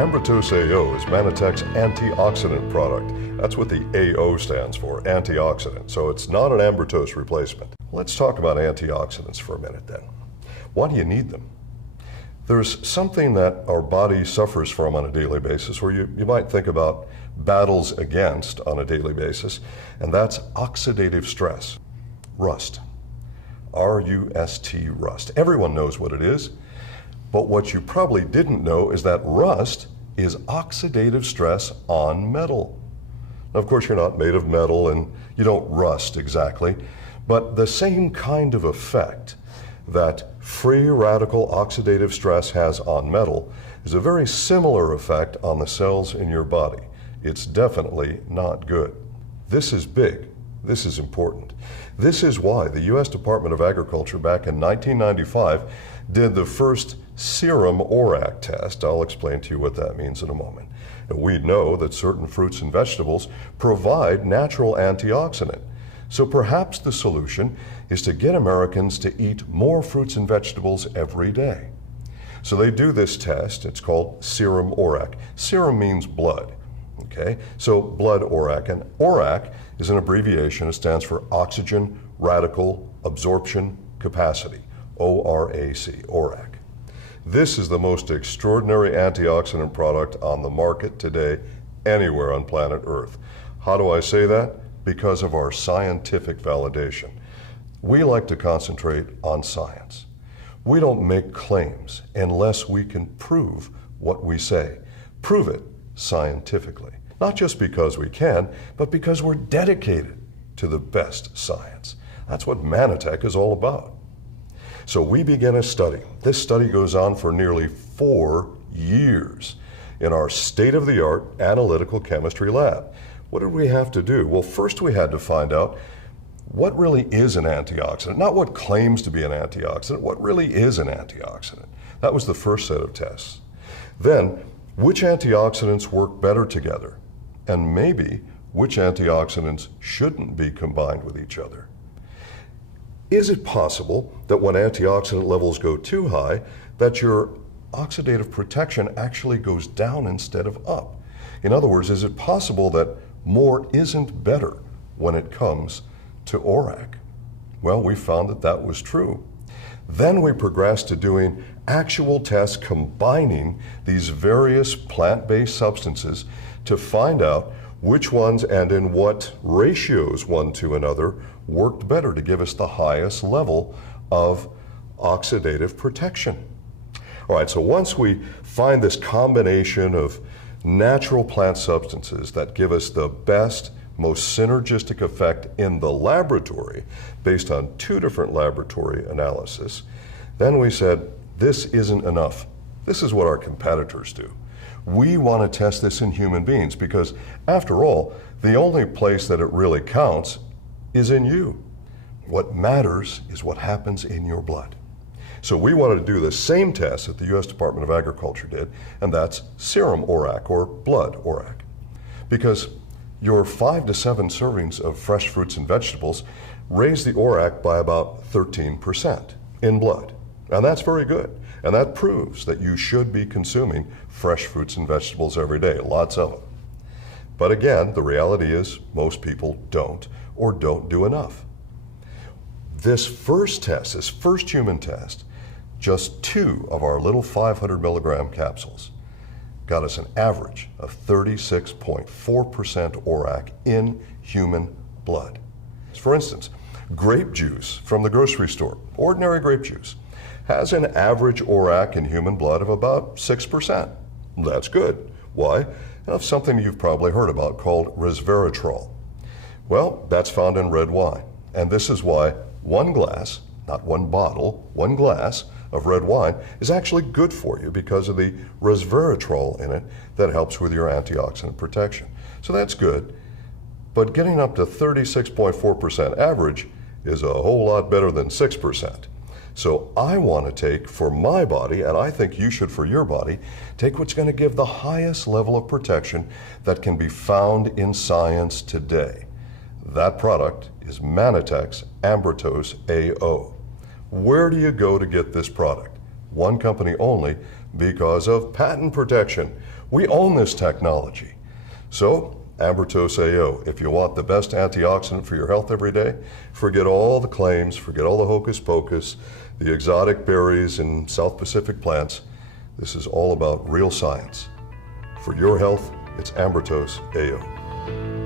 Ambrotose AO is Manitech's antioxidant product. That's what the AO stands for, antioxidant. So it's not an Ambrotose replacement. Let's talk about antioxidants for a minute then. Why do you need them? There's something that our body suffers from on a daily basis, where you might think about battles against on a daily basis, and that's oxidative stress. Rust. R-U-S-T, rust. Everyone knows what it is. But what you probably didn't know is that rust is oxidative stress on metal. Now, of course, you're not made of metal and you don't rust exactly, but the same kind of effect that free radical oxidative stress has on metal is a very similar effect on the cells in your body. It's definitely not good. This is big. This is important. This is why the U.S. Department of Agriculture back in 1995 did the first serum ORAC test. I'll explain to you what that means in a moment. And we know that certain fruits and vegetables provide natural antioxidant. So perhaps the solution is to get Americans to eat more fruits and vegetables every day. So they do this test. It's called serum ORAC. Serum means blood. Okay, so blood ORAC, and ORAC is an abbreviation. It stands for Oxygen Radical Absorption Capacity, O-R-A-C, ORAC. This is the most extraordinary antioxidant product on the market today, anywhere on planet Earth. How do I say that? Because of our scientific validation. We like to concentrate on science. We don't make claims unless we can prove what we say. Prove it scientifically. Not just because we can, but because we're dedicated to the best science. That's what Manitech is all about. So we begin a study. This study goes on for nearly 4 years in our state-of-the-art analytical chemistry lab. What did we have to do? Well, first we had to find out what really is an antioxidant, not what claims to be an antioxidant, what really is an antioxidant. That was the first set of tests. Then, which antioxidants work better together? And maybe which antioxidants shouldn't be combined with each other? Is it possible that when antioxidant levels go too high, that your oxidative protection actually goes down instead of up? In other words, is it possible that more isn't better when it comes to ORAC? Well, we found that that was true. Then we progressed to doing actual tests combining these various plant-based substances to find out which ones and in what ratios one to another worked better to give us the highest level of oxidative protection. All right, so once we find this combination of natural plant substances that give us the best, most synergistic effect in the laboratory based on 2 different laboratory analyses, then we said, this isn't enough. This is what our competitors do. We want to test this in human beings because, after all, the only place that it really counts is in you. What matters is what happens in your blood. So we wanted to do the same test that the U.S. Department of Agriculture did, and that's serum ORAC, or blood ORAC. Because your 5 to 7 servings of fresh fruits and vegetables raise the ORAC by about 13% in blood. And that's very good. And that proves that you should be consuming fresh fruits and vegetables every day, lots of them. But again, the reality is most people don't, or don't do enough. This first test, this first human test, just 2 of our little 500 milligram capsules got us an average of 36.4% ORAC in human blood. For instance, grape juice from the grocery store, ordinary grape juice, has an average ORAC in human blood of about 6%. That's good. Why? Of something you've probably heard about called resveratrol. Well, that's found in red wine. And this is why 1 glass, not 1 bottle, 1 glass of red wine is actually good for you because of the resveratrol in it that helps with your antioxidant protection. So that's good. But getting up to 36.4% average is a whole lot better than 6%. So I want to take for my body, and I think you should for your body, take what's going to give the highest level of protection that can be found in science today. That product is Manitech's Ambrotose AO. Where do you go to get this product? One company only because of patent protection. We own this technology. So, Ambrotose AO, if you want the best antioxidant for your health every day, forget all the claims, forget all the hocus pocus, the exotic berries and South Pacific plants. This is all about real science. For your health, it's Ambrotose AO.